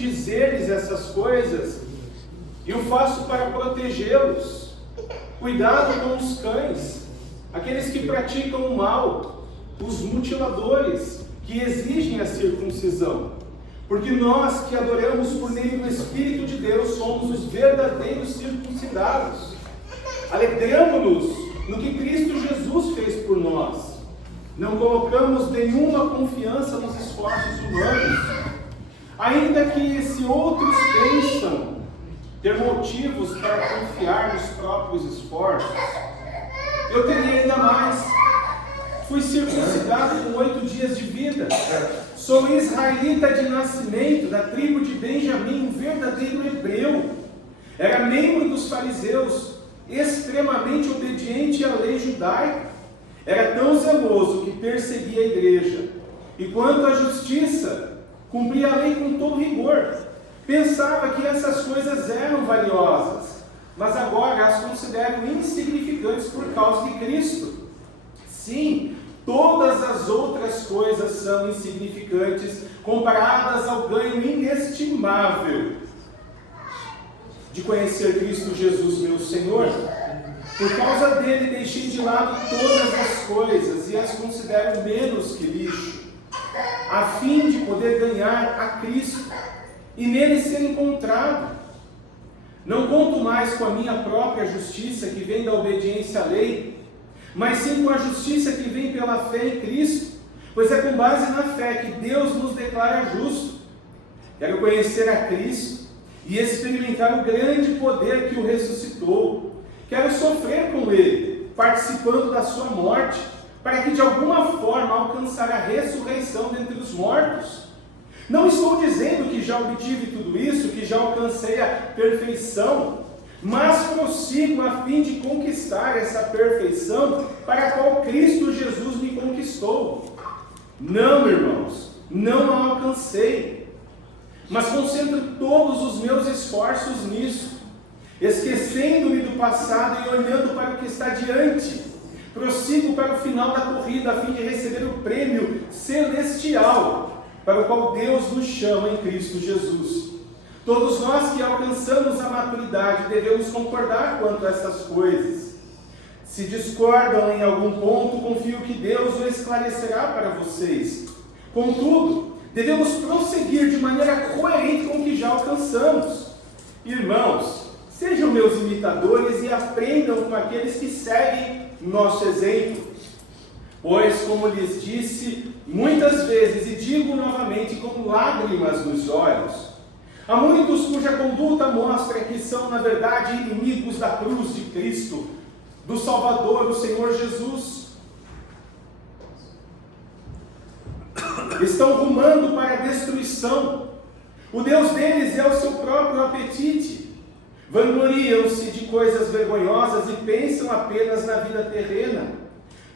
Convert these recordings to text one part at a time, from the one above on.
dizer-lhes essas coisas, e o faço para protegê-los. Cuidado com os cães, aqueles que praticam o mal, os mutiladores, que exigem a circuncisão. Porque nós que adoramos por meio do Espírito de Deus somos os verdadeiros circuncidados. Alegramo-nos no que Cristo Jesus fez por nós. Não colocamos nenhuma confiança nos esforços humanos. Ainda que se outros pensam ter motivos para confiar nos próprios esforços, eu teria ainda mais. Fui circuncidado com 8 dias de vida. Sou israelita de nascimento, da tribo de Benjamim, um verdadeiro hebreu. Era membro dos fariseus, extremamente obediente à lei judaica. Era tão zeloso que perseguia a igreja. E quanto à justiça, cumpria a lei com todo rigor. Pensava que essas coisas eram valiosas, mas agora as considero insignificantes por causa de Cristo. Sim, todas as outras coisas são insignificantes comparadas ao ganho inestimável de conhecer Cristo Jesus, meu Senhor. Por causa dele deixei de lado todas as coisas e as considero menos que lixo, a fim de poder ganhar a Cristo e nele ser encontrado. Não conto mais com a minha própria justiça que vem da obediência à lei, mas sim com a justiça que vem pela fé em Cristo, pois é com base na fé que Deus nos declara justo. Quero conhecer a Cristo e experimentar o grande poder que o ressuscitou. Quero sofrer com ele, participando da sua morte, para que de alguma forma alcançar a ressurreição dentre os mortos. Não estou dizendo que já obtive tudo isso, que já alcancei a perfeição, mas prossigo a fim de conquistar essa perfeição para a qual Cristo Jesus me conquistou. Não, irmãos, não a alcancei, mas concentro todos os meus esforços nisso, esquecendo-me do passado e olhando para o que está diante. Prossigo para o final da corrida, a fim de receber o prêmio celestial, para o qual Deus nos chama em Cristo Jesus. Todos nós que alcançamos a maturidade devemos concordar quanto a essas coisas. Se discordam em algum ponto, confio que Deus o esclarecerá para vocês. Contudo, devemos prosseguir de maneira coerente com o que já alcançamos. Irmãos, sejam meus imitadores e aprendam com aqueles que seguem nosso exemplo. Pois, como lhes disse muitas vezes, e digo novamente com lágrimas nos olhos, há muitos cuja conduta mostra que são, na verdade, inimigos da cruz de Cristo, do Salvador, o Senhor Jesus. Estão rumando para a destruição. O Deus deles é o seu próprio apetite. Vangloriam-se de coisas vergonhosas e pensam apenas na vida terrena.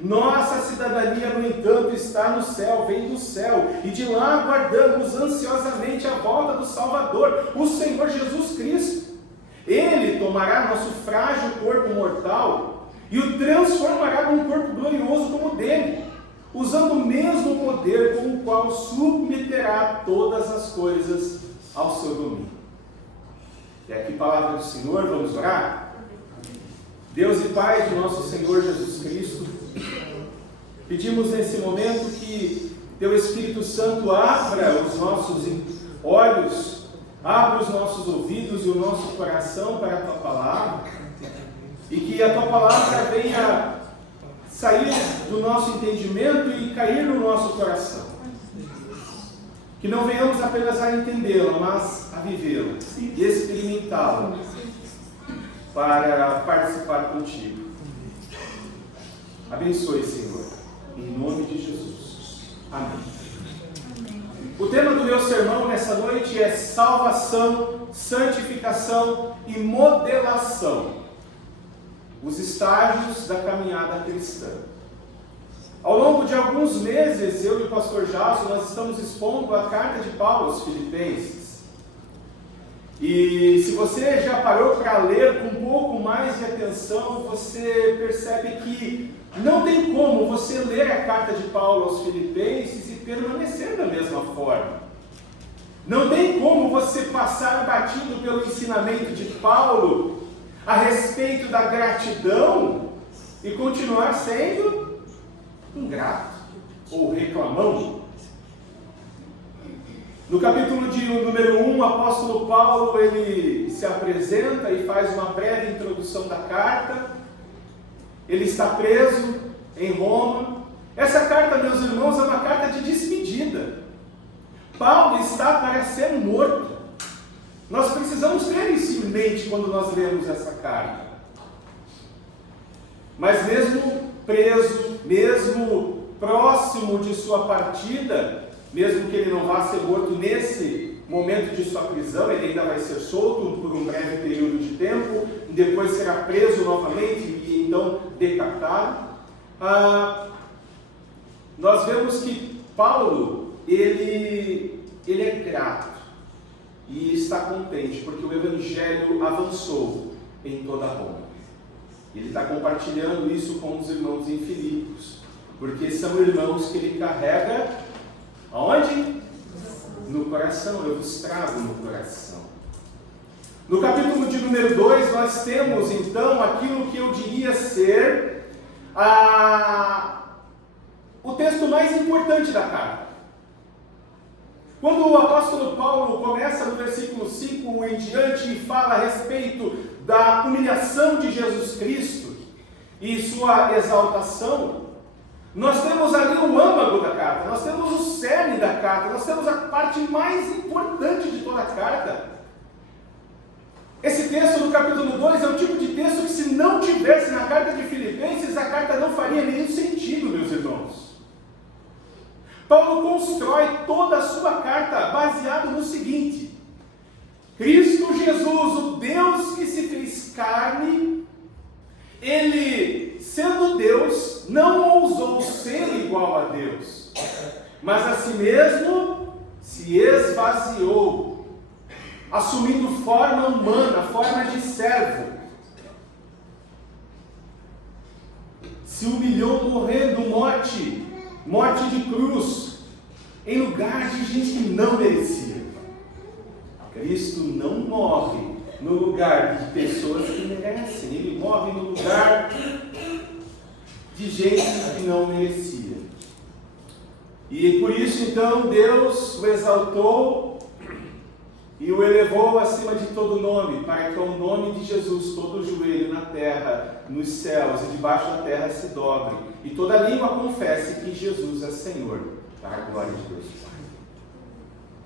Nossa cidadania, no entanto, está no céu, vem do céu, e de lá aguardamos ansiosamente a volta do Salvador, o Senhor Jesus Cristo. Ele tomará nosso frágil corpo mortal e o transformará num corpo glorioso como o dele, usando o mesmo poder com o qual submeterá todas as coisas ao seu domínio. E aqui, palavra do Senhor, vamos orar? Deus e Pai de nosso Senhor Jesus Cristo, pedimos nesse momento que Teu Espírito Santo abra os nossos olhos, abra os nossos ouvidos e o nosso coração para a Tua Palavra, e que a Tua Palavra venha sair do nosso entendimento e cair no nosso coração. Que não venhamos apenas a entendê-la, mas a vivê-la e experimentá-la para participar contigo. Abençoe, Senhor, em nome de Jesus. Amém. O tema do meu sermão nessa noite é salvação, santificação e modelação. Os estágios da caminhada cristã. Ao longo de alguns meses, eu e o pastor Jalson, nós estamos expondo a carta de Paulo aos Filipenses. E se você já parou para ler com um pouco mais de atenção, você percebe que não tem como você ler a carta de Paulo aos Filipenses e permanecer da mesma forma. Não tem como você passar batido pelo ensinamento de Paulo a respeito da gratidão e continuar sendo ingrato ou reclamão. No capítulo de número 1, o apóstolo Paulo ele se apresenta e faz uma breve introdução da carta. Ele está preso em Roma. Essa carta, meus irmãos, é uma carta de despedida. Paulo está para ser morto. Nós precisamos ter isso em mente quando nós lemos essa carta. Mas mesmo preso, mesmo próximo de sua partida, mesmo que ele não vá ser morto nesse momento de sua prisão, ele ainda vai ser solto por um breve período de tempo, e depois será preso novamente e então decapitado. Nós vemos que Paulo, ele é grato e está contente, porque o Evangelho avançou em toda Roma. Ele está compartilhando isso com os irmãos em Filipos, porque são irmãos que ele carrega aonde? No coração. Eu vos trago no coração. No capítulo de número 2, nós temos então aquilo que eu diria ser o texto mais importante da carta. Quando o apóstolo Paulo começa no versículo 5 em diante e fala a respeito da humilhação de Jesus Cristo e sua exaltação, nós temos ali o âmago da carta, nós temos o cerne da carta, nós temos a parte mais importante de toda a carta. Esse texto do capítulo 2 é o tipo de texto que, se não tivesse na carta de Filipenses, a carta não faria nenhum sentido, meus irmãos. Paulo constrói toda a sua carta baseado no seguinte: Cristo Jesus, o Deus que se fez carne, ele, sendo Deus, não ousou ser igual a Deus, mas a si mesmo se esvaziou, assumindo forma humana, forma de servo. Se humilhou morrendo morte de cruz, em lugar de gente que não merecia. Cristo não morre no lugar de pessoas que merecem, ele morre no lugar de gente que não merecia. E por isso então Deus o exaltou e o elevou acima de todo nome, para que ao nome de Jesus todo joelho na terra, nos céus e debaixo da terra se dobre, e toda língua confesse que Jesus é Senhor, para a glória de Deus Pai.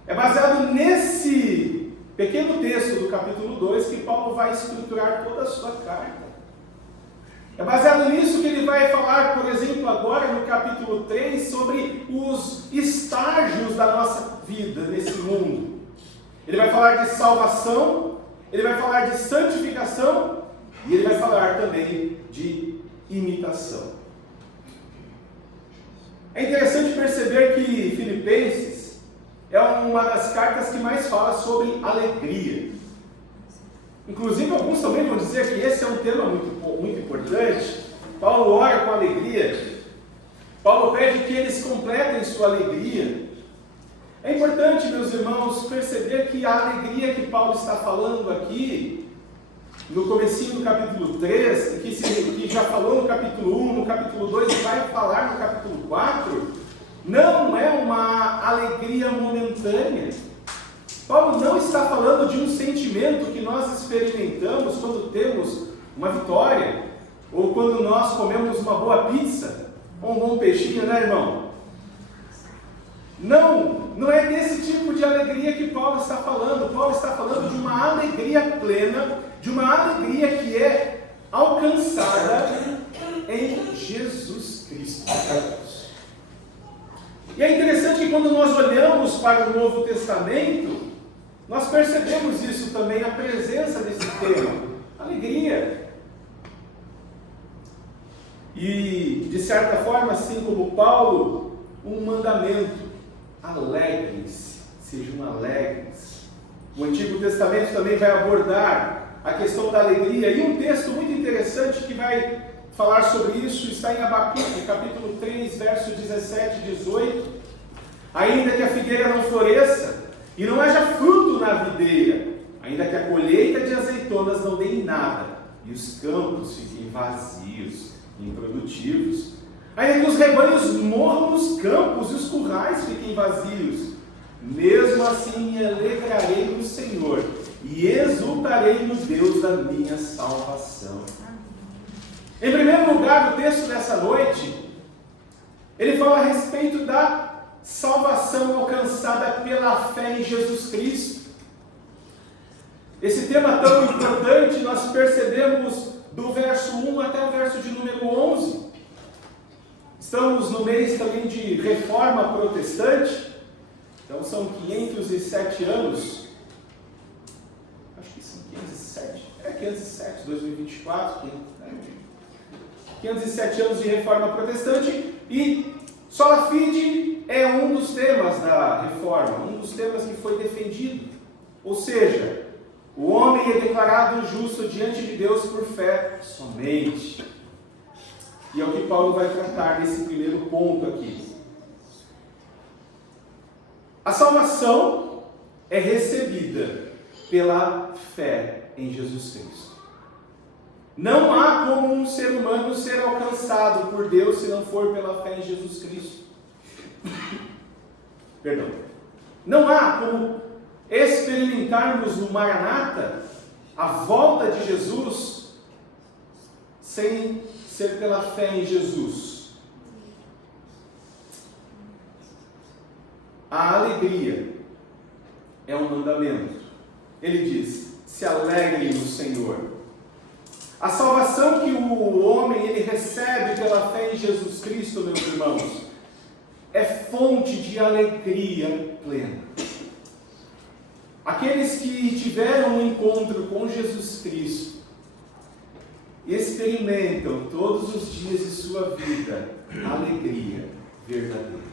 É baseado nesse pequeno texto do capítulo 2 que Paulo vai estruturar toda a sua carta. É baseado nisso que ele vai falar, por exemplo, agora no capítulo 3, sobre os estágios da nossa vida nesse mundo. Ele vai falar de salvação, ele vai falar de santificação e ele vai falar também de imitação. É interessante perceber que Filipenses é uma das cartas que mais fala sobre alegria. Inclusive, alguns também vão dizer que esse é um tema muito importante. Paulo ora com alegria. Paulo pede que eles completem sua alegria. É importante, meus irmãos, perceber que a alegria que Paulo está falando aqui, no comecinho do capítulo 3, que já falou no capítulo 1, no capítulo 2 e vai falar no capítulo 4, não é uma alegria momentânea. Paulo não está falando de um sentimento que nós experimentamos quando temos uma vitória, ou quando nós comemos uma boa pizza, ou um bom peixinho, né, irmão? Não é desse tipo de alegria que Paulo está falando. Paulo está falando de uma alegria plena, de uma alegria que é alcançada em Jesus Cristo. E é interessante que quando nós olhamos para o Novo Testamento, nós percebemos isso também, a presença desse tema, alegria. E, de certa forma, assim como Paulo, um mandamento: alegrem-se, sejam alegres. O Antigo Testamento também vai abordar a questão da alegria, e um texto muito interessante que vai falar sobre isso está em Abacuque, capítulo 3, verso 17 e 18. Ainda que a figueira não floresça, e não haja fruto na videira, ainda que a colheita de azeitonas não dê em nada, e os campos fiquem vazios, improdutivos, ainda que os rebanhos morram nos campos e os currais fiquem vazios, mesmo assim me alegrarei no Senhor e exultarei no Deus da minha salvação. Em primeiro lugar, o texto dessa noite, ele fala a respeito da salvação alcançada pela fé em Jesus Cristo. Esse tema tão importante nós percebemos do verso 1 até o verso de número 11. Estamos no mês também de Reforma Protestante, então são 507 anos, acho que são 507, 2024, 507 anos de Reforma Protestante, e Sola Fide é um dos temas da Reforma, um dos temas que foi defendido, ou seja, o homem é declarado justo diante de Deus por fé somente. E é o que Paulo vai tratar nesse primeiro ponto aqui. A salvação é recebida pela fé em Jesus Cristo. Não há como um ser humano ser alcançado por Deus se não for pela fé em Jesus Cristo. Perdão. Não há como experimentarmos no Maranata a volta de Jesus sem ser pela fé em Jesus. A alegria é um mandamento. Ele diz: se alegrem no Senhor. A salvação que o homem ele recebe pela fé em Jesus Cristo, meus irmãos, é fonte de alegria plena. Aqueles que tiveram um encontro com Jesus Cristo experimentam todos os dias de sua vida alegria verdadeira.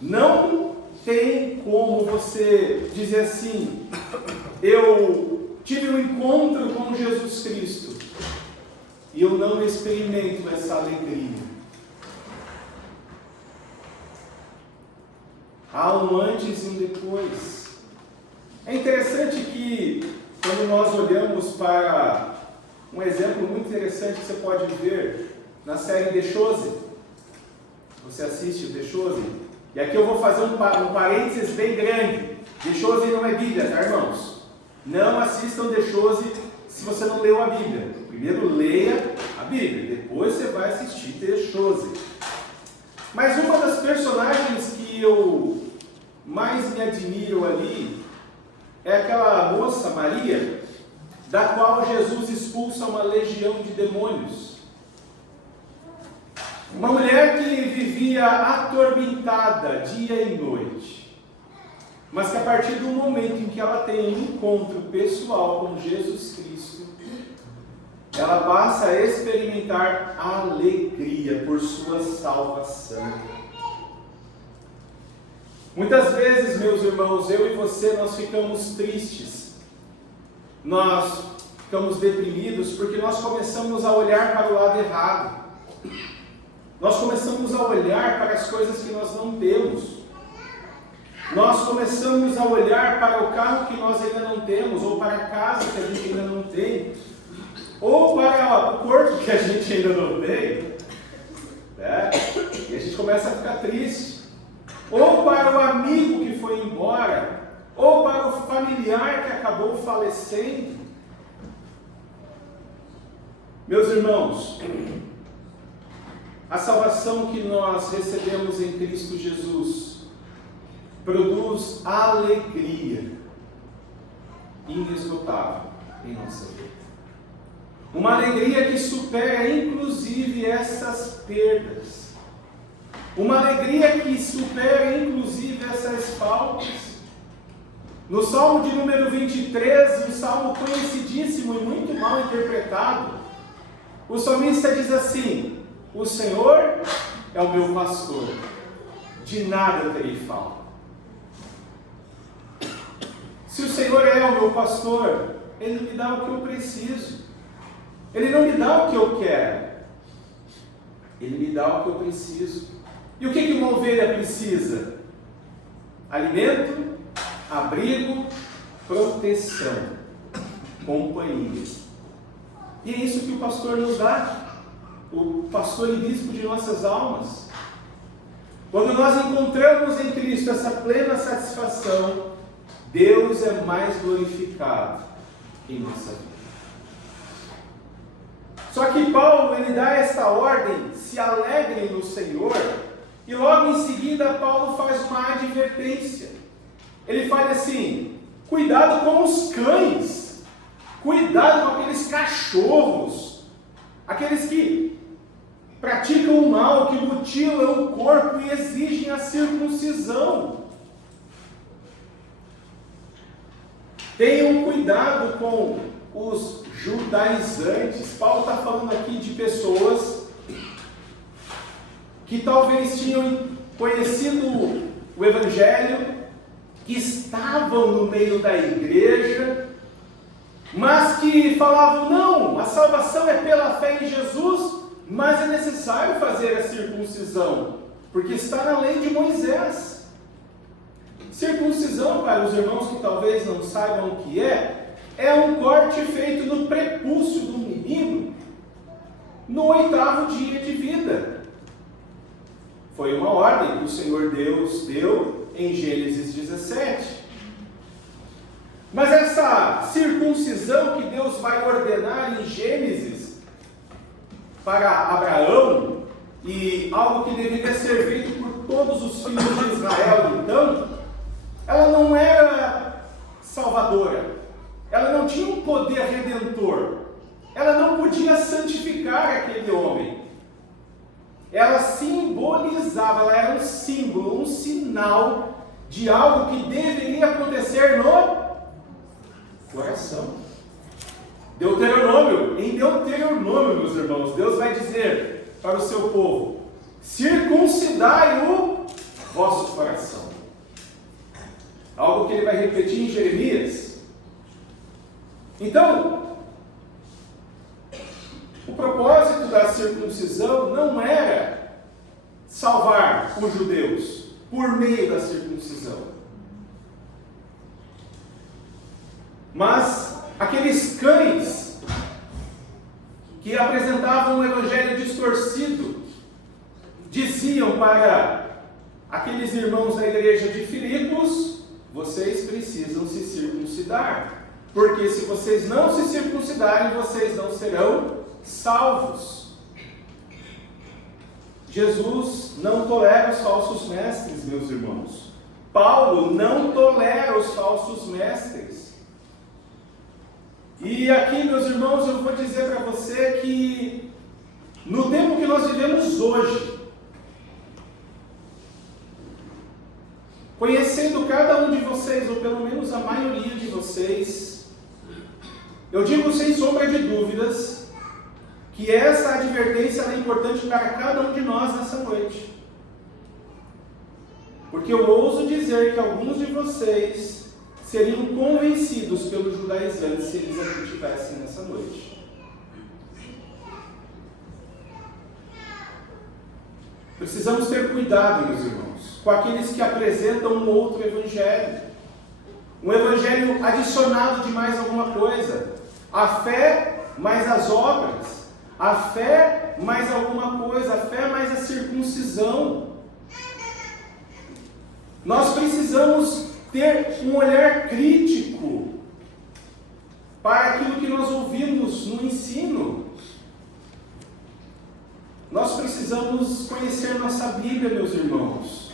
Não tem como você dizer assim: eu tive um encontro com Jesus Cristo e eu não experimento essa alegria. Há um antes e um depois. É interessante que, quando nós olhamos para um exemplo muito interessante que você pode ver na série The Chosen, você assiste o The Chosen, e aqui eu vou fazer um parênteses bem grande. The Chosen não é Bíblia, tá, irmãos? Não assistam The Chosen se você não leu a Bíblia. Primeiro leia a Bíblia, depois você vai assistir The Chosen. Mas uma das personagens que eu mais me admiro ali é aquela moça Maria, da qual Jesus expulsa uma legião de demônios. Uma mulher que vivia atormentada dia e noite, mas que a partir do momento em que ela tem um encontro pessoal com Jesus Cristo, ela passa a experimentar alegria por sua salvação. Muitas vezes, meus irmãos, eu e você, nós ficamos tristes, nós ficamos deprimidos porque nós começamos a olhar para o lado errado. Nós começamos a olhar para as coisas que nós não temos. Nós começamos a olhar para o carro que nós ainda não temos, ou para a casa que a gente ainda não tem, ou para o corpo que a gente ainda não tem, né? E a gente começa a ficar triste. Ou para o amigo que foi embora, ou para o familiar que acabou falecendo. Meus irmãos, a salvação que nós recebemos em Cristo Jesus produz alegria inesgotável em nossa vida. Uma alegria que supera inclusive essas perdas. Uma alegria que supera inclusive essas faltas. No Salmo de número 23, um salmo conhecidíssimo e muito mal interpretado, o salmista diz assim: o Senhor é o meu pastor, de nada terei falta. Se o Senhor é o meu pastor, Ele me dá o que eu preciso. Ele não me dá o que eu quero, Ele me dá o que eu preciso. E o que uma ovelha precisa? alimento, abrigo, proteção, companhia. E é isso que o pastor nos dá, o pastor e bispo de nossas almas. Quando nós encontramos em Cristo essa plena satisfação, Deus é mais glorificado em nossa vida. Só que Paulo, ele dá esta ordem: se alegrem no Senhor, e logo em seguida Paulo faz uma advertência. Ele fala assim: cuidado com os cães, cuidado com aqueles cachorros, aqueles que praticam o mal, que mutilam o corpo e exigem a circuncisão. Tenham cuidado com os judaizantes. Paulo está falando aqui de pessoas que talvez tinham conhecido o Evangelho, que estavam no meio da igreja, mas que falavam: não, a salvação é pela fé em Jesus, mas é necessário fazer a circuncisão, porque está na lei de Moisés. Circuncisão, para os irmãos que talvez não saibam o que é um corte feito no prepúcio do menino no 8º dia de vida. Foi uma ordem que o Senhor Deus deu em Gênesis 17. Mas essa circuncisão que Deus vai ordenar em Gênesis para Abraão, e algo que deveria ser feito por todos os filhos de Israel, então, ela não era salvadora, ela não tinha um poder redentor, ela não podia santificar aquele homem. Ela simbolizava, ela era um símbolo, um sinal de algo que deveria acontecer no coração. Em Deuteronômio, meus irmãos, Deus vai dizer para o seu povo: circuncidai o vosso coração. Algo que ele vai repetir em Jeremias. Então, o propósito da circuncisão não era salvar os judeus por meio da circuncisão, mas aqueles cães que apresentavam um evangelho distorcido diziam para aqueles irmãos da igreja de Filipos: vocês precisam se circuncidar, porque se vocês não se circuncidarem, vocês não serão salvos. Jesus não tolera os falsos mestres, meus irmãos. Paulo não tolera os falsos mestres. E aqui, meus irmãos, eu vou dizer para você que no tempo que nós vivemos hoje, conhecendo cada um de vocês, ou pelo menos a maioria de vocês, eu digo sem sombra de dúvidas que essa advertência é importante para cada um de nós nessa noite. Porque eu ouso dizer que alguns de vocês seriam convencidos pelos judaizantes se eles aqui estivessem nessa noite. Precisamos ter cuidado, meus irmãos, com aqueles que apresentam um outro evangelho. Um evangelho adicionado de mais alguma coisa. A fé mais as obras. A fé mais alguma coisa. A fé mais a circuncisão. Nós precisamos ter um olhar crítico para aquilo que nós ouvimos no ensino. Nós precisamos conhecer nossa Bíblia, meus irmãos.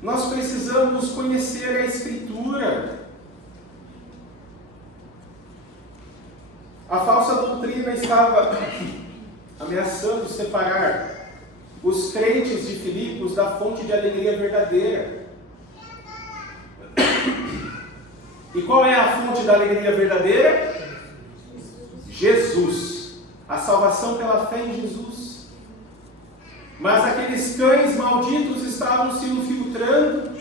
Nós precisamos conhecer a Escritura. A falsa doutrina estava ameaçando separar os crentes de Filipos da fonte de alegria verdadeira. E qual é a fonte da alegria verdadeira? Jesus. A salvação pela fé em Jesus. Mas aqueles cães malditos estavam se infiltrando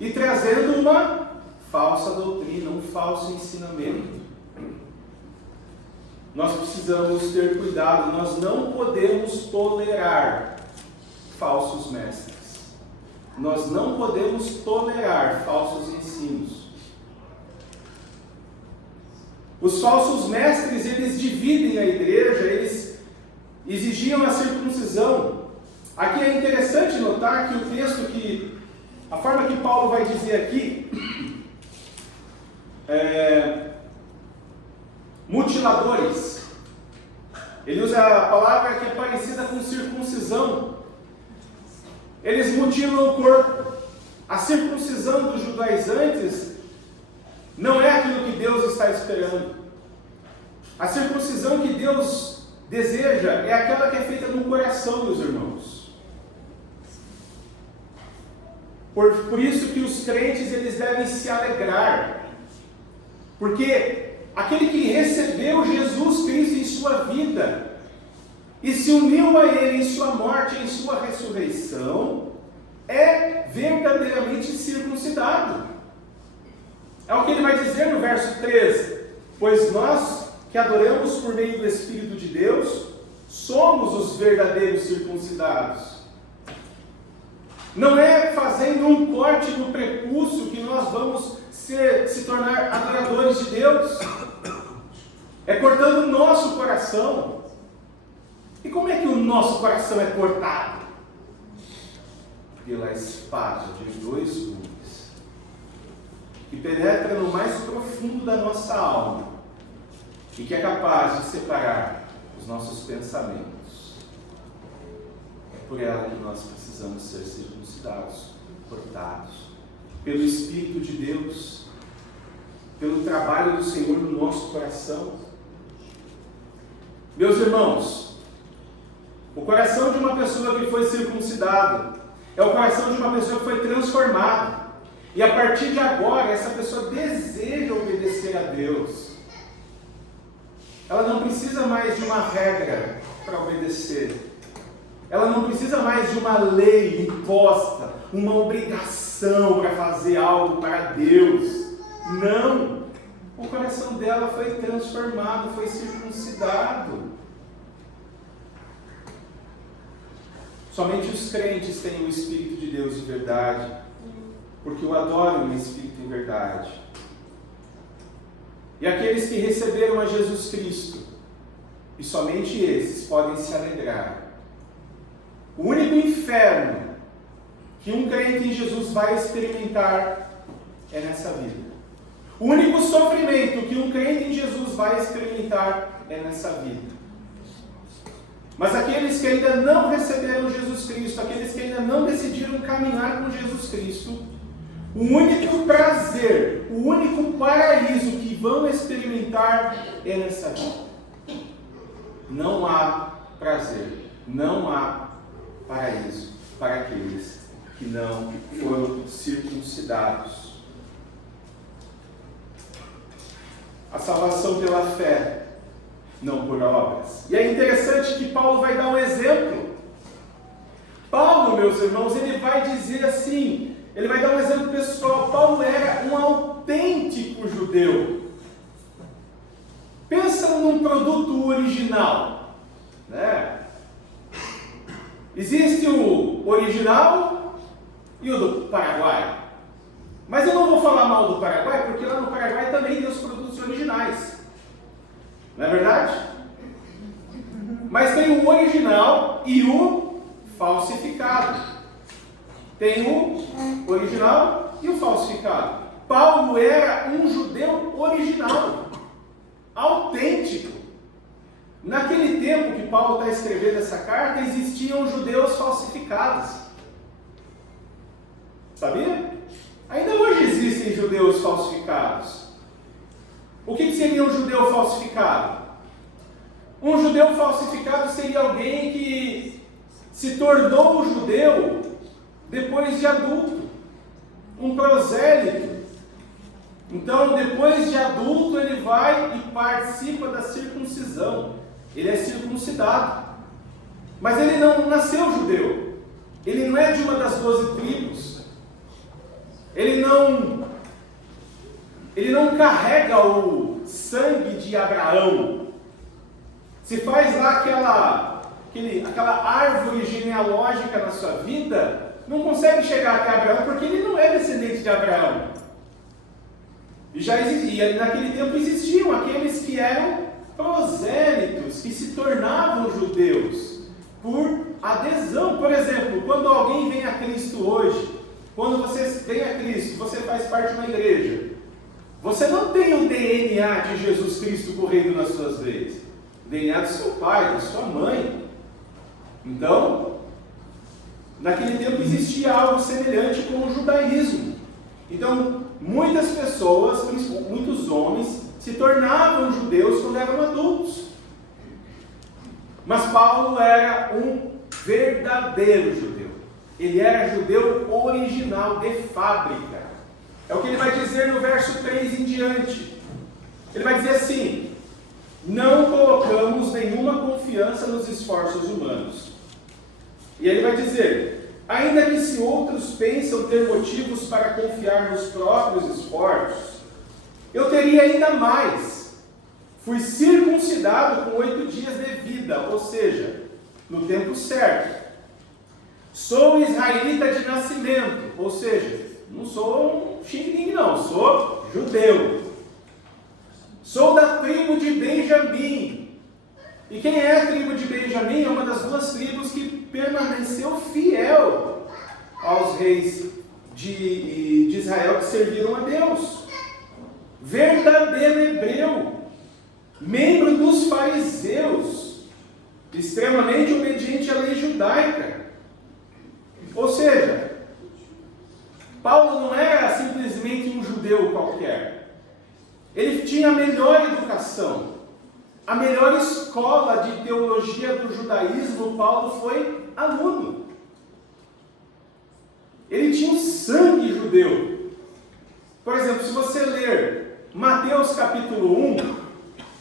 e trazendo uma falsa doutrina, um falso ensinamento. Nós precisamos ter cuidado, nós não podemos tolerar falsos mestres. nós não podemos tolerar falsos ensinos. Os falsos mestres, eles dividem a igreja, eles exigiam a circuncisão. Aqui é interessante notar que o texto a forma que Paulo vai dizer aqui, mutiladores. Ele usa a palavra que é parecida com circuncisão. Eles mutilam o corpo. A circuncisão dos judaizantes não é aquilo que Deus está esperando. A circuncisão que Deus deseja é aquela que é feita no coração, meus irmãos. Por isso que os crentes, eles devem se alegrar. Porque aquele que recebeu Jesus Cristo em sua vida e se uniu a Ele em sua morte e em sua ressurreição, é verdadeiramente circuncidado. É o que ele vai dizer no verso 13: pois nós que adoramos por meio do Espírito de Deus, somos os verdadeiros circuncidados. Não é fazendo um corte no prepúcio que nós vamos se tornar adoradores de Deus. É cortando o nosso coração. E como é que o nosso coração é cortado? Pela espada de dois gumes, que penetra no mais profundo da nossa alma e que é capaz de separar os nossos pensamentos. É por ela que nós precisamos ser circuncidados, cortados, pelo Espírito de Deus, pelo trabalho do Senhor no nosso coração. Meus irmãos, o coração de uma pessoa que foi circuncidado é o coração de uma pessoa que foi transformada. E a partir de agora, essa pessoa deseja obedecer a Deus. Ela não precisa mais de uma regra para obedecer. Ela não precisa mais de uma lei imposta, uma obrigação para fazer algo para Deus. Não! O coração dela foi transformado, foi circuncidado. Somente os crentes têm o Espírito de Deus de verdade, porque o adoram em Espírito e verdade. E aqueles que receberam a Jesus Cristo, e somente esses podem se alegrar. O único inferno que um crente em Jesus vai experimentar é nessa vida. O único sofrimento que um crente em Jesus vai experimentar é nessa vida. Mas aqueles que ainda não receberam Jesus Cristo, aqueles que ainda não decidiram caminhar com Jesus Cristo, o único prazer, o único paraíso que vão experimentar é nessa vida. Não há prazer, não há paraíso para aqueles que não foram circuncidados. A salvação pela fé, não por obras. E é interessante que Paulo vai dar um exemplo. Paulo, meus irmãos, ele vai dizer assim, ele vai dar um exemplo pessoal. Paulo era um autêntico judeu. Pensa num produto original, né? Existe o original e o do Paraguai. Mas eu não vou falar mal do Paraguai, porque lá no Paraguai também tem os produtos originais. Não é verdade? Mas tem o original e o falsificado. Tem o original e o falsificado. Paulo era um judeu original, autêntico. Naquele tempo que Paulo está escrevendo essa carta, existiam judeus falsificados. Sabia? Ainda hoje existem judeus falsificados. O que seria um judeu falsificado? Um judeu falsificado seria alguém que se tornou judeu depois de adulto, um prosélito. Então, depois de adulto, ele vai e participa da circuncisão. Ele é circuncidado. Mas ele não nasceu judeu. Ele não é de uma das 12 tribos. Ele não carrega o sangue de Abraão. Se faz lá aquela árvore genealógica na sua vida, não consegue chegar até Abraão porque ele não é descendente de Abraão. E já existia, naquele tempo existiam aqueles que eram prosélitos, que se tornavam judeus por adesão. Por exemplo, quando alguém vem a Cristo hoje, quando você vem a Cristo, você faz parte de uma igreja, você não tem o DNA de Jesus Cristo correndo nas suas veias, o DNA do seu pai, da sua mãe. Então, naquele tempo existia algo semelhante com o judaísmo. Então, muitas pessoas, muitos homens, se tornavam judeus quando eram adultos. Mas Paulo era um verdadeiro judeu. Ele era judeu original, de fábrica. É o que ele vai dizer no verso 3 em diante. Ele vai dizer assim: não colocamos nenhuma confiança nos esforços humanos. E ele vai dizer: ainda que se outros pensam ter motivos para confiar nos próprios esforços, eu teria ainda mais. Fui circuncidado com 8 dias de vida, ou seja, no tempo certo. Sou israelita de nascimento, ou seja, não sou um xing-ling não, sou judeu. Sou da tribo de Benjamim. E quem é a tribo de Benjamim é uma das 2 tribos que permaneceu fiel aos reis de Israel que serviram a Deus. Verdadeiro hebreu, membro dos fariseus, extremamente obediente à lei judaica. Ou seja, Paulo não era simplesmente um judeu qualquer. Ele tinha a melhor educação, a melhor escola de teologia do judaísmo. Paulo foi aluno. Ele tinha um sangue judeu. Por exemplo, se você ler Mateus capítulo 1,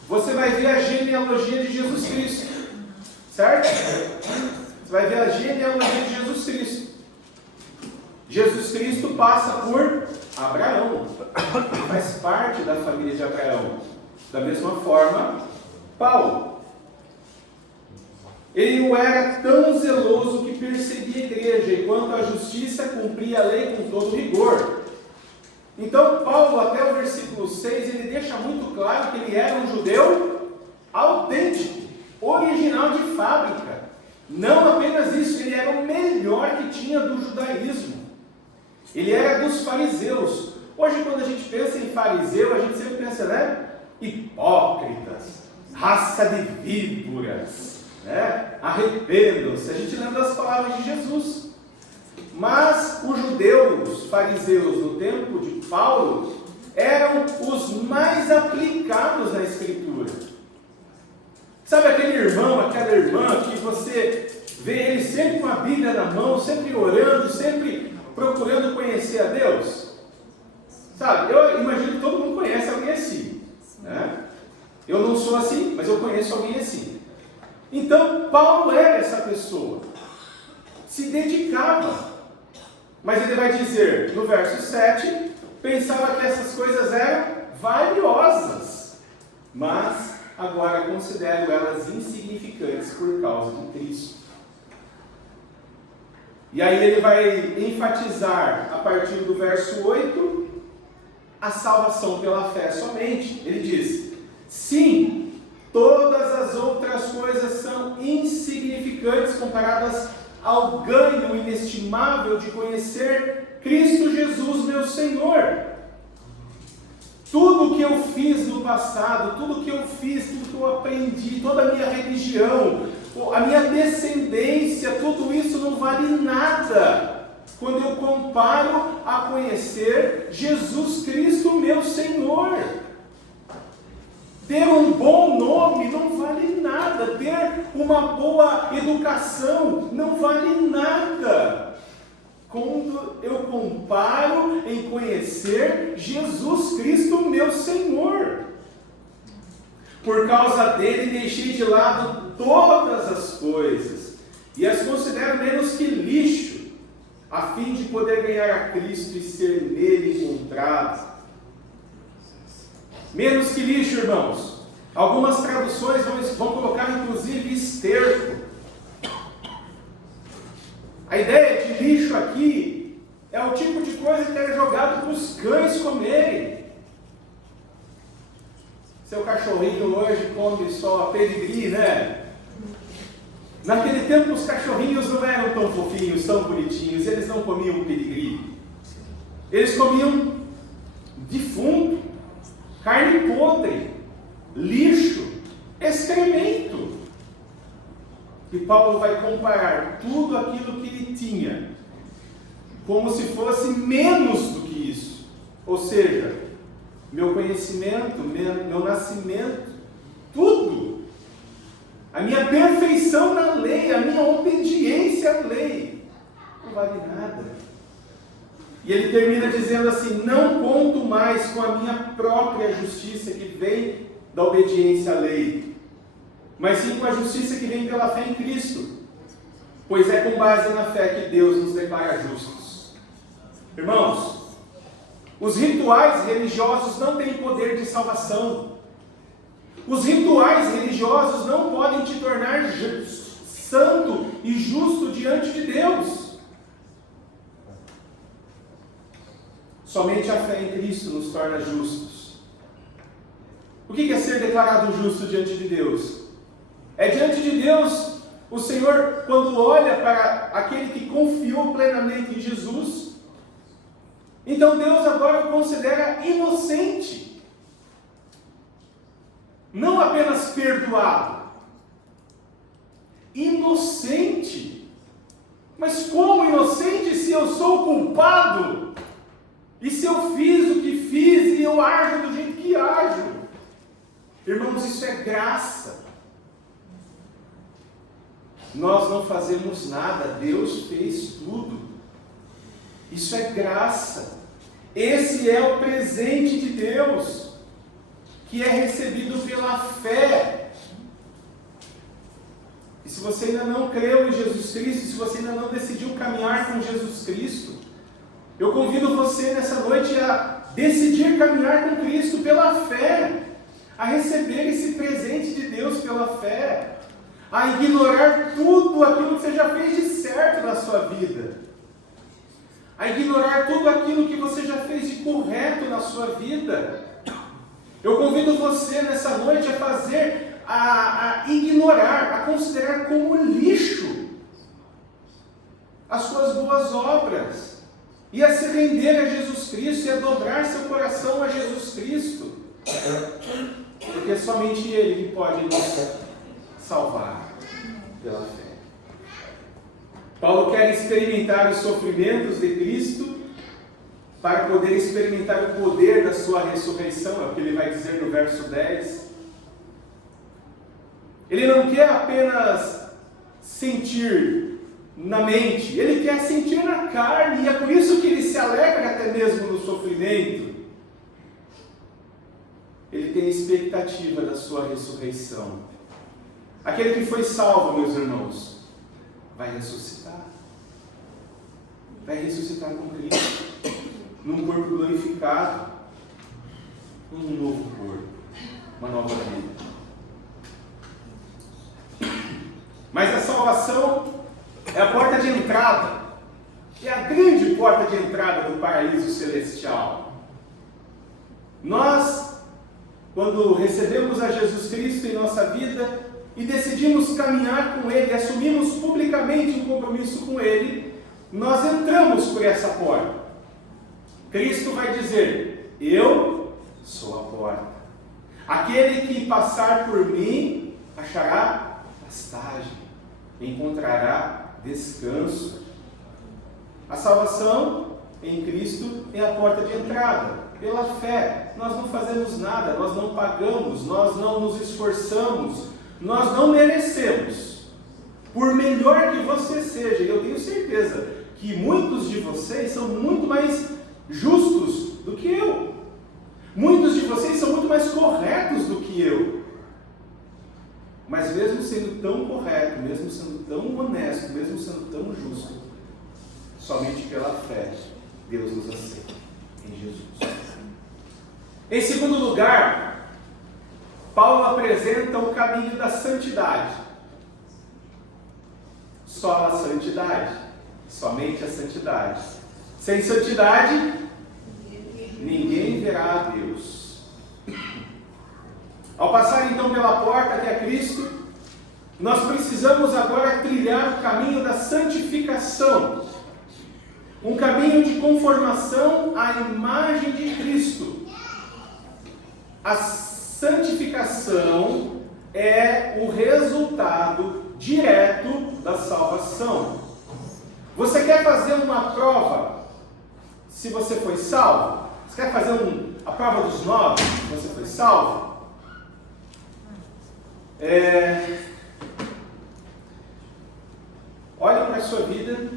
você vai ver a genealogia de Jesus Cristo. Certo? Você vai ver a genealogia de Jesus Cristo. Jesus Cristo passa por Abraão. Faz parte da família de Abraão. Da mesma forma, Paulo. Ele não era tão zeloso que perseguia a igreja, enquanto a justiça cumpria a lei com todo rigor. Então, Paulo, até o versículo 6, ele deixa muito claro que ele era um judeu autêntico, original de fábrica. Não apenas isso, ele era o melhor que tinha do judaísmo. Ele era dos fariseus. Hoje, quando a gente pensa em fariseu, a gente sempre pensa, né? Hipócritas, raça de víboras, né? Arrependam-se. A gente lembra das palavras de Jesus. Mas os judeus, os fariseus no tempo de Paulo, eram os mais aplicados na Escritura. Sabe aquele irmão, aquela irmã que você vê ele sempre com a Bíblia na mão, sempre orando, sempre procurando conhecer a Deus? Sabe, eu imagino que todo mundo conhece alguém assim, né? Eu não sou assim, mas eu conheço alguém assim. Então, Paulo era essa pessoa, se dedicava. Mas ele vai dizer, no verso 7, pensava que essas coisas eram valiosas, mas agora considero elas insignificantes por causa de Cristo. E aí ele vai enfatizar, a partir do verso 8, a salvação pela fé somente. Ele diz: sim, todas as outras coisas são insignificantes comparadas ao ganho inestimável de conhecer Cristo Jesus, meu Senhor. Tudo que eu fiz no passado, tudo que eu fiz, tudo que eu aprendi, toda a minha religião, a minha descendência, tudo isso não vale nada quando eu comparo a conhecer Jesus Cristo, meu Senhor. Ter um bom nome não vale nada. Ter uma boa educação não vale nada quando eu comparo em conhecer Jesus Cristo, meu Senhor. Por causa dele deixei de lado todas as coisas e as considero menos que lixo, a fim de poder ganhar a Cristo e ser nele encontrado. Menos que lixo, irmãos. Algumas traduções vão colocar inclusive esterco. A A ideia de lixo aqui é o tipo de coisa que era jogado para os cães comerem. Seu cachorrinho hoje come só pedigree, né? Naquele tempo os cachorrinhos não eram tão fofinhos, tão bonitinhos, eles não comiam pedigree. Eles comiam defunto, carne podre, lixo, excremento. E Paulo vai comparar tudo aquilo que ele tinha como se fosse menos do que isso. Ou seja, meu conhecimento, meu nascimento, tudo, a minha perfeição na lei, a minha obediência à lei, não vale nada. E ele termina dizendo assim: não conto mais com a minha própria justiça que vem da obediência à lei, mas sim com a justiça que vem pela fé em Cristo, pois é com base na fé que Deus nos declara justos. Irmãos, os rituais religiosos não têm poder de salvação. Os rituais religiosos não podem te tornar santo e justo diante de Deus. Somente a fé em Cristo nos torna justos. O que é ser declarado justo diante de Deus? É diante de Deus, o Senhor, quando olha para aquele que confiou plenamente em Jesus, então Deus agora o considera inocente. Não apenas perdoado, inocente. Mas como inocente se eu sou culpado? E se eu fiz o que fiz e eu ajo do jeito que ajo? Irmãos, isso é graça. Nós não fazemos nada, Deus fez tudo. Isso é graça. Esse é o presente de Deus, que é recebido pela fé. E se você ainda não creu em Jesus Cristo, se você ainda não decidiu caminhar com Jesus Cristo, eu convido você nessa noite a decidir caminhar com Cristo pela fé, a receber esse presente de Deus pela fé, a ignorar tudo aquilo que você já fez de certo na sua vida, a ignorar tudo aquilo que você já fez de correto na sua vida. Eu convido você nessa noite a fazer, a ignorar, a considerar como lixo as suas boas obras, e a se render a Jesus Cristo, e a dobrar seu coração a Jesus Cristo, porque somente Ele pode nos salvar pela fé. Paulo quer experimentar os sofrimentos de Cristo para poder experimentar o poder da sua ressurreição, é o que ele vai dizer no verso 10. Ele não quer apenas sentir na mente, ele quer sentir na carne, e é por isso que ele se alegra até mesmo no sofrimento. Ele tem expectativa da sua ressurreição. Aquele que foi salvo, meus irmãos, vai ressuscitar. Vai ressuscitar com Cristo, num corpo glorificado, num novo corpo, uma nova vida. Mas a salvação é a porta de entrada, é a grande porta de entrada do paraíso celestial. Nós, quando recebemos a Jesus Cristo em nossa vida e decidimos caminhar com Ele, assumimos publicamente um compromisso com Ele, nós entramos por essa porta. Cristo vai dizer: eu sou a porta. Aquele que passar por mim achará pastagem, encontrará descanso. A salvação em Cristo é a porta de entrada. Pela fé, nós não fazemos nada, nós não pagamos, nós não nos esforçamos, nós não merecemos. Por melhor que você seja, eu tenho certeza que muitos de vocês são muito mais justos do que eu. Muitos de vocês são muito mais corretos do que eu. Mas mesmo sendo tão correto, mesmo sendo tão honesto, mesmo sendo tão justo, somente pela fé Deus nos aceita em Jesus. Em segundo lugar, Paulo apresenta o caminho da santidade. Só a santidade. Somente a santidade. Sem santidade, ninguém verá a Deus. Ao passar então pela porta que é Cristo, nós precisamos agora trilhar o caminho da santificação. Um caminho de conformação à imagem de Cristo. A santificação é o resultado direto da salvação. Você quer fazer uma prova se você foi salvo? Você quer fazer a prova dos 9 se você foi salvo? Olhe para a sua vida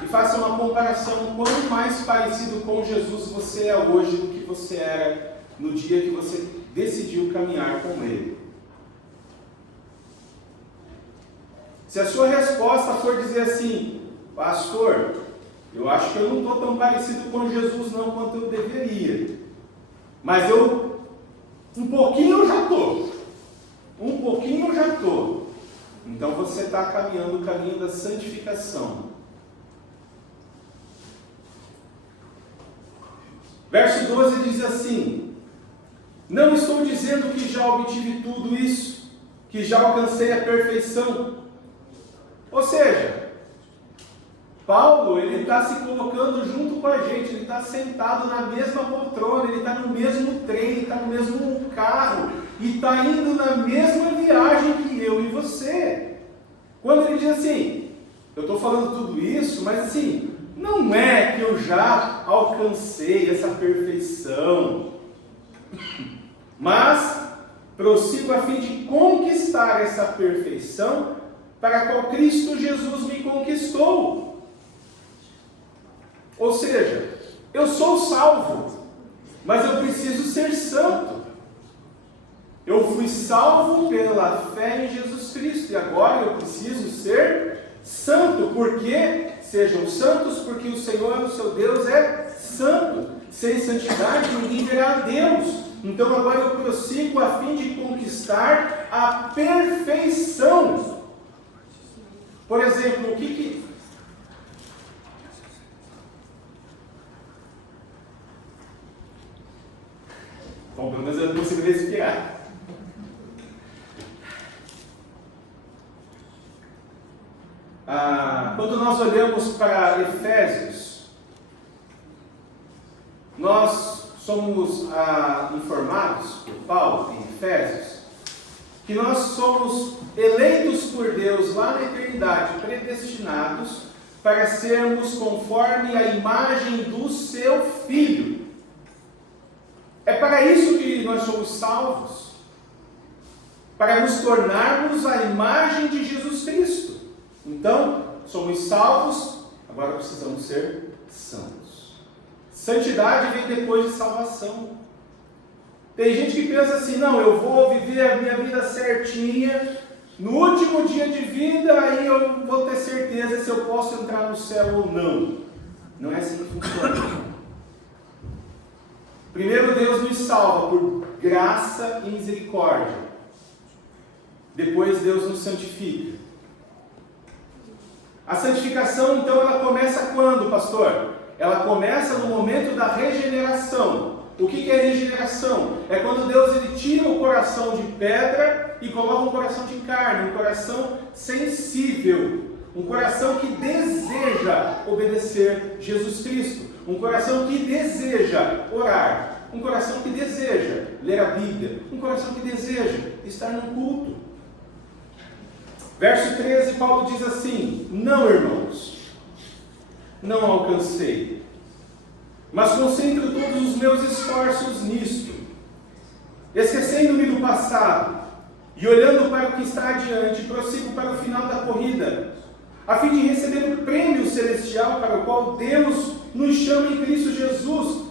e faça uma comparação quão mais parecido com Jesus você é hoje do que você era no dia que você decidiu caminhar com Ele. Se a sua resposta for dizer assim: pastor, eu acho que eu não estou tão parecido com Jesus não quanto eu deveria, mas um pouquinho eu já estou, então você está caminhando o caminho da santificação. Verso 12 diz assim: não estou dizendo que já obtive tudo isso, que já alcancei a perfeição. Ou seja, Paulo, ele está se colocando junto com a gente, ele está sentado na mesma poltrona, ele está no mesmo trem, ele está no mesmo carro, e está indo na mesma viagem que eu e você. Quando ele diz assim, eu estou falando tudo isso, mas assim, não é que eu já alcancei essa perfeição, mas prossigo a fim de conquistar essa perfeição para a qual Cristo Jesus me conquistou. Ou seja, eu sou salvo, mas eu preciso ser santo. Eu fui salvo pela fé em Jesus Cristo, e agora eu preciso ser santo, porque sejam santos, porque o Senhor, o seu Deus, é santo. Sem santidade ninguém verá a Deus. Então agora eu prossigo a fim de conquistar a perfeição. Por exemplo, Bom, pelo menos eu não consigo respirar. Quando nós olhamos para Efésios, nós somos informados por Paulo em Efésios que nós somos eleitos por Deus lá na eternidade, predestinados para sermos conforme a imagem do seu Filho. É para isso que nós somos salvos, para nos tornarmos a imagem de Jesus Cristo. Então, somos salvos, agora precisamos ser santos. Santidade vem depois de salvação. Tem gente que pensa assim, não, eu vou viver a minha vida certinha, no último dia de vida, aí eu vou ter certeza se eu posso entrar no céu ou não. Não é assim que funciona. Primeiro Deus nos salva por graça e misericórdia. Depois Deus nos santifica. A santificação, então, ela começa quando, pastor? Ela começa no momento da regeneração. O que é regeneração? É quando Deus ele tira o coração de pedra e coloca um coração de carne, um coração sensível, um coração que deseja obedecer Jesus Cristo, um coração que deseja orar, um coração que deseja ler a Bíblia, um coração que deseja estar no culto. Verso 13, Paulo diz assim: não, irmãos, não alcancei, mas concentro todos os meus esforços nisto, esquecendo-me do passado e olhando para o que está adiante, prossigo para o final da corrida, a fim de receber o prêmio celestial para o qual Deus nos chama em Cristo Jesus.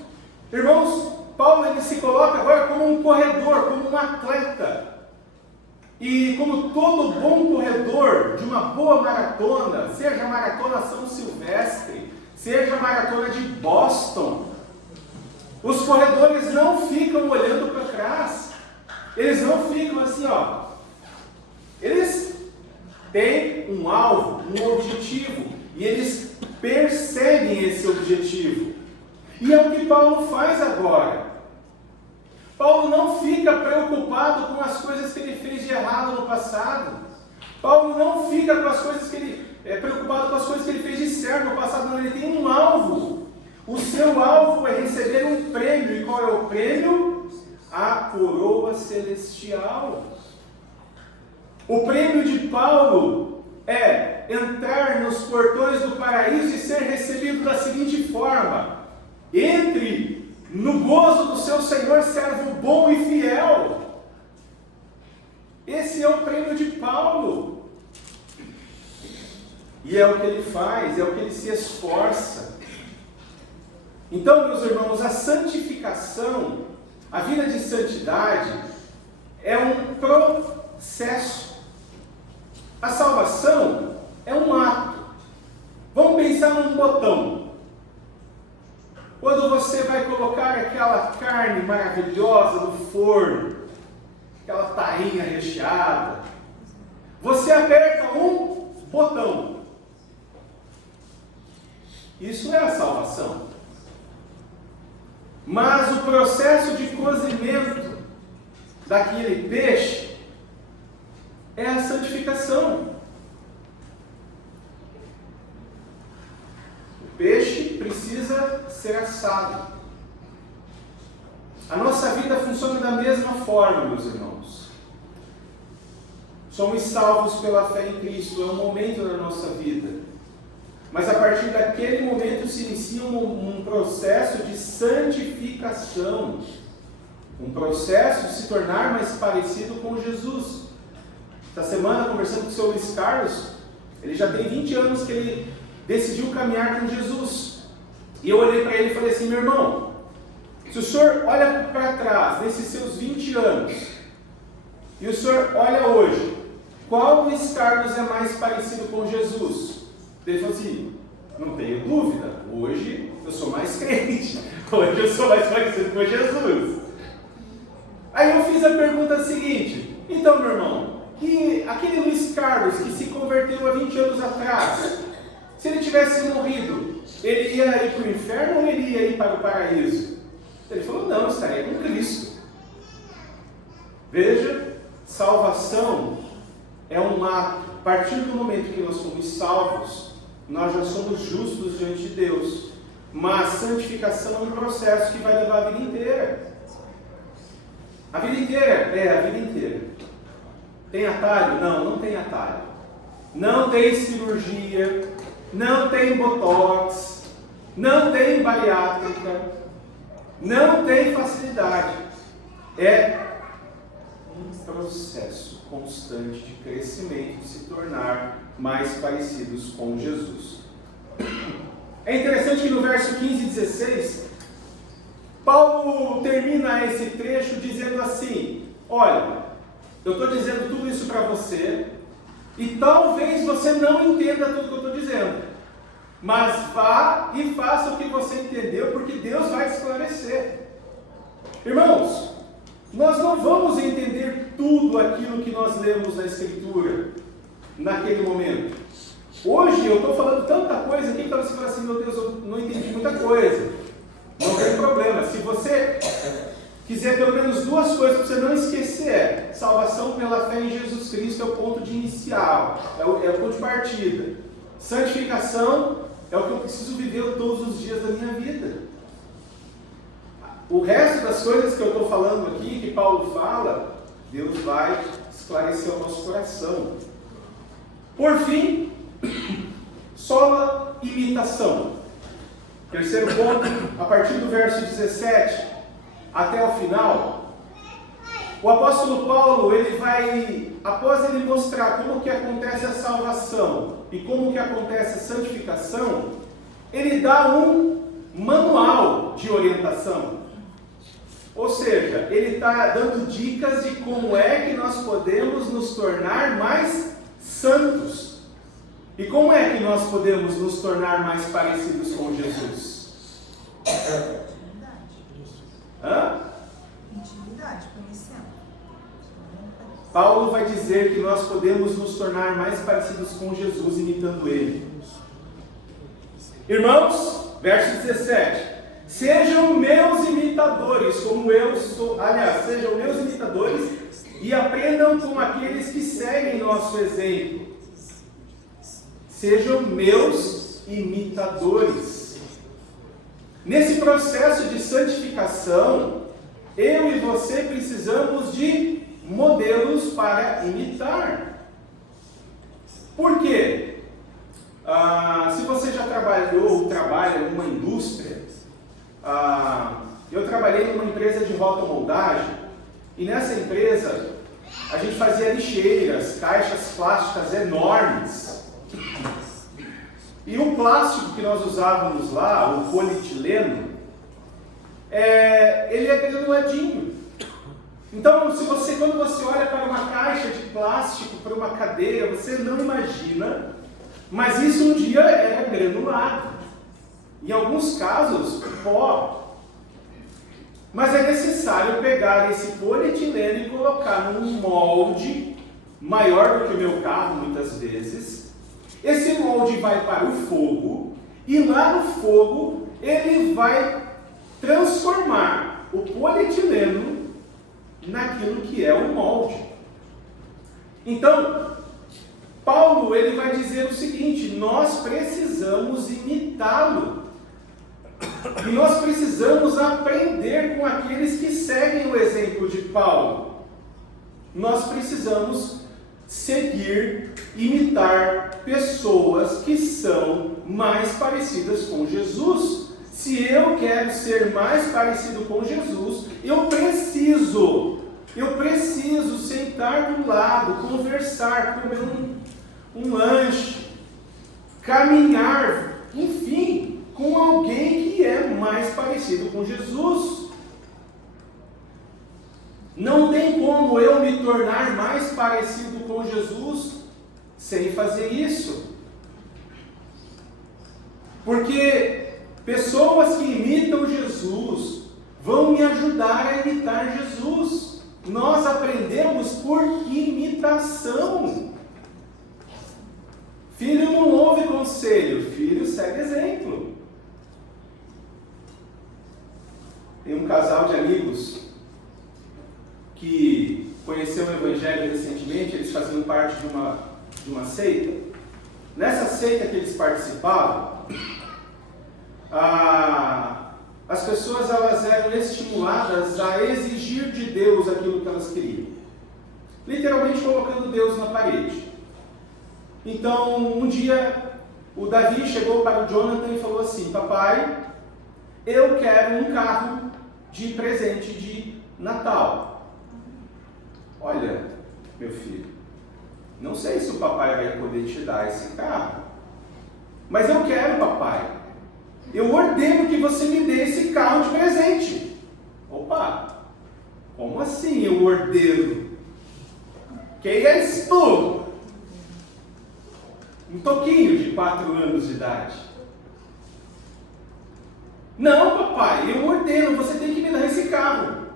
Irmãos, Paulo ele se coloca agora como um corredor, como um atleta. E como todo bom corredor de uma boa maratona, seja a maratona São Silvestre, seja a maratona de Boston, os corredores não ficam olhando para trás, eles não ficam assim, eles têm um alvo, um objetivo, e eles perseguem esse objetivo. E é o que Paulo faz agora. Paulo não fica preocupado com as coisas que ele fez de errado no passado. Paulo não fica com as coisas que ele preocupado com as coisas que ele fez de certo no passado. Não, ele tem um alvo. O seu alvo é receber um prêmio. E qual é o prêmio? A coroa celestial. O prêmio de Paulo é entrar nos portões do paraíso e ser recebido da seguinte forma: entre no gozo do seu Senhor, servo bom e fiel. Esse é o prêmio de Paulo. E é o que ele faz, é o que ele se esforça. Então, meus irmãos, a santificação, a vida de santidade, é um processo. A salvação é um ato. Vamos pensar num botão. Quando você vai colocar aquela carne maravilhosa no forno, aquela tainha recheada, você aperta um botão. Isso é a salvação. Mas o processo de cozimento daquele peixe é a santificação. O peixe precisa ser assado. A nossa vida funciona da mesma forma, meus irmãos. Somos salvos pela fé em Cristo, é um momento da nossa vida. Mas a partir daquele momento se inicia um processo de santificação. Um processo de se tornar mais parecido com Jesus. Esta semana, conversando com o seu Luiz Carlos, ele já tem 20 anos que ele decidiu caminhar com Jesus. E eu olhei para ele e falei assim: meu irmão, se o senhor olha para trás, nesses seus 20 anos, e o senhor olha hoje, qual Luiz Carlos é mais parecido com Jesus? Ele falou assim: não tenho dúvida, hoje eu sou mais crente, hoje eu sou mais parecido com Jesus. Aí eu fiz a pergunta seguinte: então, meu irmão, e aquele Luiz Carlos que se converteu há 20 anos atrás, se ele tivesse morrido, ele ia ir para o inferno ou ele ia ir para o paraíso? Ele falou: não, estaria com Cristo. Veja, salvação é um ato. A partir do momento que nós somos salvos, nós já somos justos diante de Deus. Mas santificação é um processo que vai levar a vida inteira. A vida inteira? A vida inteira. Tem atalho? Não, não tem atalho. Não tem cirurgia, não tem botox, não tem bariátrica, não tem facilidade. É um processo constante de crescimento, de se tornar mais parecidos com Jesus. É interessante que no verso 15 e 16, Paulo termina esse trecho dizendo assim: olha, eu estou dizendo tudo isso para você, e talvez você não entenda tudo que eu estou dizendo, mas vá e faça o que você entendeu, porque Deus vai esclarecer. Irmãos, nós não vamos entender tudo aquilo que nós lemos na Escritura naquele momento. Hoje eu estou falando tanta coisa aqui que você fala assim: meu Deus, eu não entendi muita coisa. Não tem problema. Se você quiser pelo menos duas coisas para você não esquecer: salvação pela fé em Jesus Cristo é o ponto de inicial, é o ponto de partida. Santificação é o que eu preciso viver todos os dias da minha vida. O resto das coisas que eu estou falando aqui, que Paulo fala, Deus vai esclarecer o nosso coração. Por fim, sola imitação. Terceiro ponto, a partir do verso 17 até o final, o apóstolo Paulo, ele vai, após ele mostrar como que acontece a salvação e como que acontece a santificação, ele dá um manual de orientação. Ou seja, ele está dando dicas de como é que nós podemos nos tornar mais santos. E como é que nós podemos nos tornar mais parecidos com Jesus? Intimidade. Hã? Intimidade, conhecendo. Paulo vai dizer que nós podemos nos tornar mais parecidos com Jesus imitando Ele. Irmãos, verso 17: sejam meus imitadores, como eu sou. Aliás, sejam meus imitadores e aprendam com aqueles que seguem nosso exemplo. Sejam meus imitadores. Nesse processo de santificação, eu e você precisamos de modelos para imitar. Por quê? Se você já trabalhou ou trabalha numa indústria, eu trabalhei numa empresa de rotomoldagem, e nessa empresa a gente fazia lixeiras, caixas plásticas enormes. E o plástico que nós usávamos lá, o polietileno, ele é granuladinho. Então, quando você olha para uma caixa de plástico, para uma cadeira, você não imagina, mas isso um dia era granulado. Em alguns casos, pó. Mas é necessário pegar esse polietileno e colocar num molde maior do que o meu carro, muitas vezes. Esse molde vai para o fogo, e lá no fogo ele vai transformar o polietileno naquilo que é o molde. Então, Paulo ele vai dizer o seguinte: nós precisamos imitá-lo. E nós precisamos aprender com aqueles que seguem o exemplo de Paulo. Nós precisamos seguir, imitar pessoas que são mais parecidas com Jesus. Se eu quero ser mais parecido com Jesus, eu preciso sentar do lado, conversar, comer um lanche, caminhar, enfim, com alguém que é mais parecido com Jesus. Não tem como eu me tornar mais parecido com Jesus sem fazer isso. Porque pessoas que imitam Jesus vão me ajudar a imitar Jesus. Nós aprendemos por imitação. Filho não ouve conselho, filho segue exemplo. Tem um casal de amigos que conheceu o Evangelho recentemente. Eles faziam parte de uma seita. Nessa seita que eles participavam, as pessoas elas eram estimuladas a exigir de Deus aquilo que elas queriam, literalmente colocando Deus na parede. Então, um dia, o Davi chegou para o Jonathan e falou assim: papai, eu quero um carro de presente de Natal. Olha, meu filho, não sei se o papai vai poder te dar esse carro, mas eu quero, papai. Eu ordeno que você me dê esse carro de presente. Opa, como assim eu ordeno? Quem és tu? Um toquinho de 4 anos de idade. Não, papai, eu ordeno, você tem que me dar esse carro.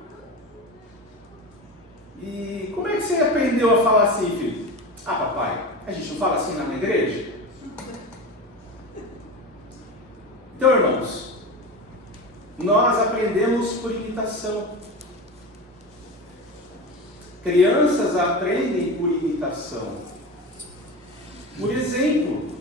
E como é que você aprendeu a falar assim, filho? Ah, papai, a gente não fala assim na igreja? Então, irmãos, nós aprendemos por imitação. Crianças aprendem por imitação, por exemplo.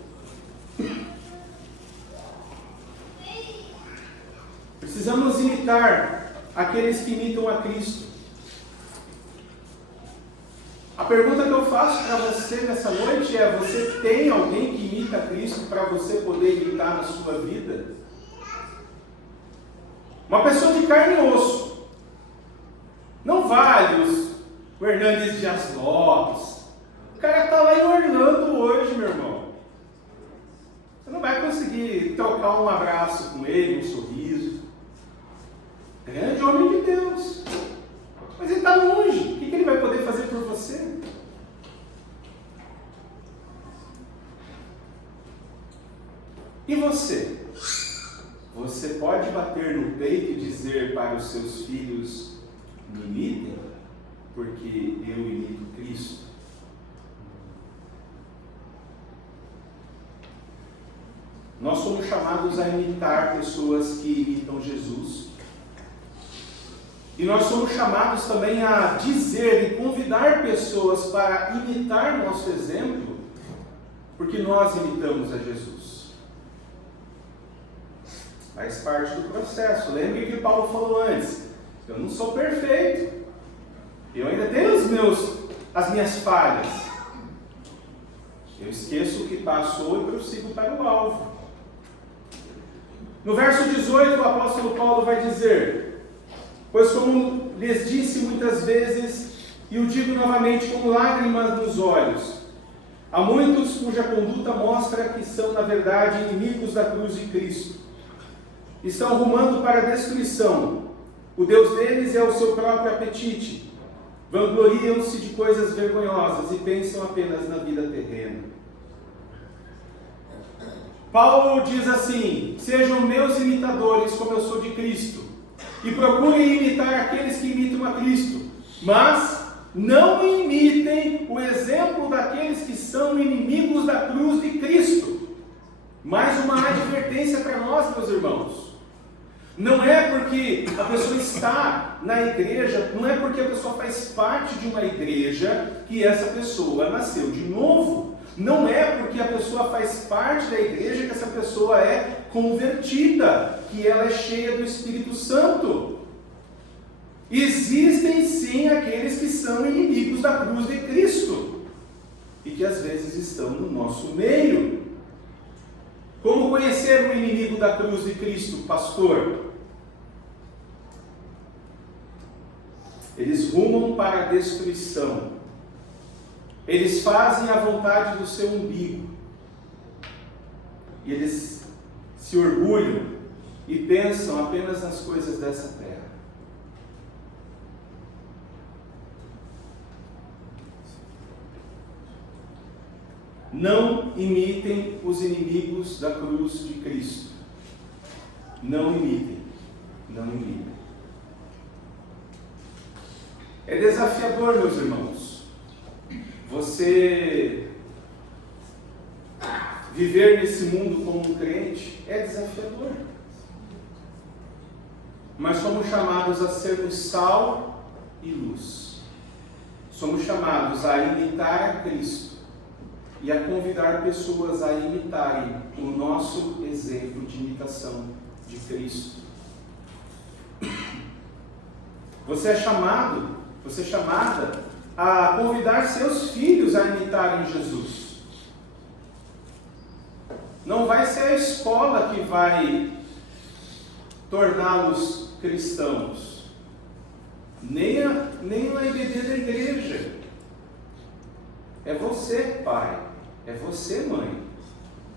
Precisamos imitar aqueles que imitam a Cristo. A pergunta que eu faço para você nessa noite é: você tem alguém que imita a Cristo para você poder imitar na sua vida? Uma pessoa de carne e osso. Não vale o Hernandes Dias Lopes. O cara está lá em Orlando hoje, meu irmão. Você não vai conseguir trocar um abraço com ele, um sorriso. Grande homem de Deus. Mas ele está longe. O que ele vai poder fazer por você? E você? Você pode bater no peito e dizer para os seus filhos: me imitem? porque eu imito Cristo. Nós somos chamados a imitar pessoas que imitam Jesus. E nós somos chamados também a dizer e convidar pessoas para imitar nosso exemplo, porque nós imitamos a Jesus. Faz parte do processo. Lembre que Paulo falou antes: eu não sou perfeito. Eu ainda tenho as minhas falhas. Eu esqueço o que passou e prossigo para o alvo. No verso 18, o apóstolo Paulo vai dizer: pois como lhes disse muitas vezes, e o digo novamente com lágrimas nos olhos, há muitos cuja conduta mostra que são, na verdade, inimigos da cruz de Cristo. Estão rumando para a destruição. O Deus deles é o seu próprio apetite. Vangloriam-se de coisas vergonhosas e pensam apenas na vida terrena. Paulo diz assim: sejam meus imitadores como eu sou de Cristo, e procurem imitar aqueles que imitam a Cristo, mas não imitem o exemplo daqueles que são inimigos da cruz de Cristo. Mais uma advertência para nós, meus irmãos. Não é porque a pessoa está na igreja, não é porque a pessoa faz parte de uma igreja que essa pessoa nasceu de novo. Não é porque a pessoa faz parte da igreja que essa pessoa é convertida, que ela é cheia do Espírito Santo. Existem sim aqueles que são inimigos da cruz de Cristo e que às vezes estão no nosso meio. Como conhecer o inimigo da cruz de Cristo, pastor? Eles rumam para a destruição. Eles fazem a vontade do seu umbigo. E eles se orgulham e pensam apenas nas coisas dessa terra. Não imitem os inimigos da cruz de Cristo. Não imitem. Não imitem. É desafiador, meus irmãos, você viver nesse mundo como um crente. É desafiador. Mas somos chamados a sermos sal e luz. Somos chamados a imitar a Cristo e a convidar pessoas a imitarem o nosso exemplo de imitação de Cristo. Você é chamado, você é chamada a convidar seus filhos a imitarem Jesus. Não vai ser a escola que vai torná-los cristãos, nem a IBD da igreja. É você, pai, é você, mãe,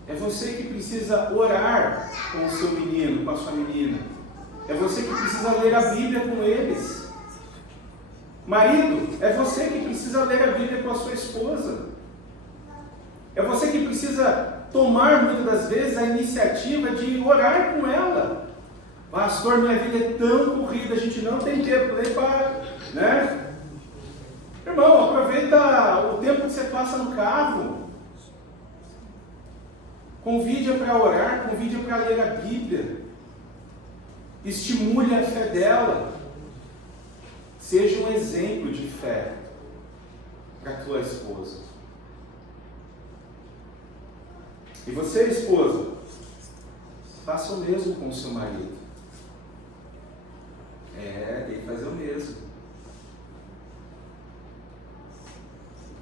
é você que precisa orar com o seu menino, com a sua menina, é você que precisa ler a Bíblia com eles. Marido, é você que precisa ler a Bíblia com a sua esposa. É você que precisa tomar, muitas das vezes, a iniciativa de orar com ela. Pastor, minha vida é tão corrida, a gente não tem tempo nem para, né? Irmão, aproveita o tempo que você passa no carro. Convide-a para orar, convide-a para ler a Bíblia. Estimule a fé dela. Seja um exemplo de fé para a tua esposa. E você, esposa, faça o mesmo com o seu marido. Tem que fazer o mesmo.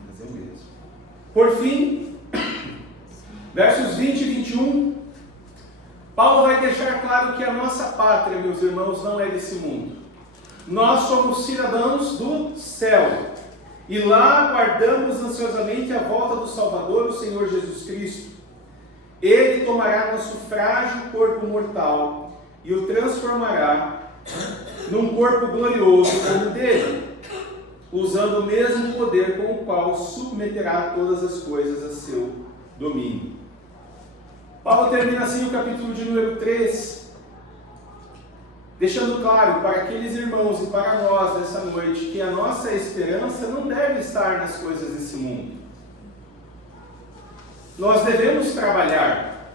Fazer o mesmo. Por fim, versos 20 e 21, Paulo vai deixar claro que a nossa pátria, meus irmãos, não é desse mundo. Nós somos cidadãos do céu e lá aguardamos ansiosamente a volta do Salvador, o Senhor Jesus Cristo. Ele tomará nosso frágil corpo mortal e o transformará num corpo glorioso como o dele, usando o mesmo poder com o qual submeterá todas as coisas a seu domínio. Paulo termina assim o capítulo de número 3, deixando claro para aqueles irmãos e para nós nessa noite que a nossa esperança não deve estar nas coisas desse mundo. Nós devemos trabalhar,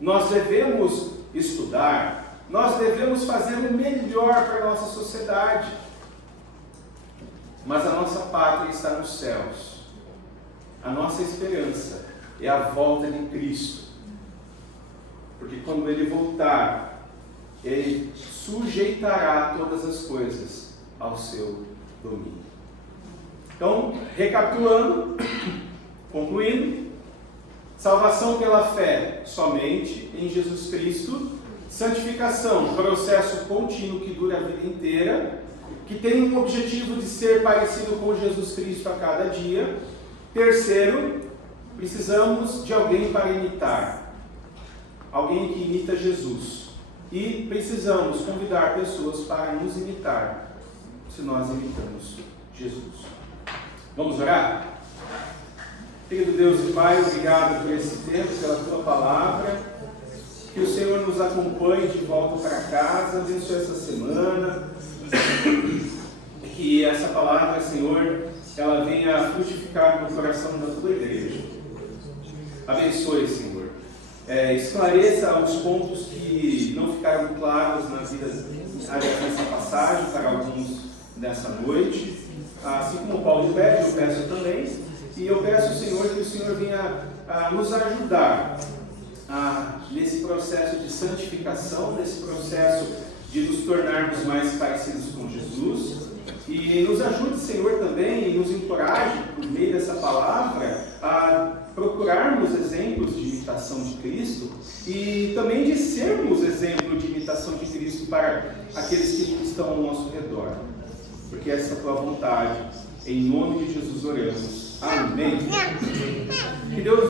nós devemos estudar, nós devemos fazer o melhor para a nossa sociedade. Mas a nossa pátria está nos céus. A nossa esperança é a volta de Cristo. Porque quando Ele voltar, Ele sujeitará todas as coisas ao seu domínio. Então, recapitulando, concluindo, salvação pela fé somente em Jesus Cristo, santificação, processo contínuo que dura a vida inteira, que tem um objetivo de ser parecido com Jesus Cristo a cada dia. Terceiro, precisamos de alguém para imitar, alguém que imita Jesus, e precisamos convidar pessoas para nos imitar, se nós imitamos Jesus. Vamos orar? Querido Deus e Pai, obrigado por esse tempo, pela Tua Palavra, que o Senhor nos acompanhe de volta para casa, abençoe essa semana, que essa palavra, Senhor, ela venha frutificar no coração da Tua igreja. Abençoe, Senhor. Esclareça os pontos que não ficaram claros na vida nessa passagem para alguns nessa noite. Assim como Paulo pede, eu peço também. E eu peço, Senhor, que o Senhor venha nos ajudar nesse processo de santificação, nesse processo de nos tornarmos mais parecidos com Jesus. E nos ajude, Senhor, também, e nos encoraje, por meio dessa palavra, a procurarmos exemplos de imitação de Cristo e também de sermos exemplo de imitação de Cristo para aqueles que estão ao nosso redor. Porque essa é a Tua vontade. Em nome de Jesus oramos. Amém. Que Deus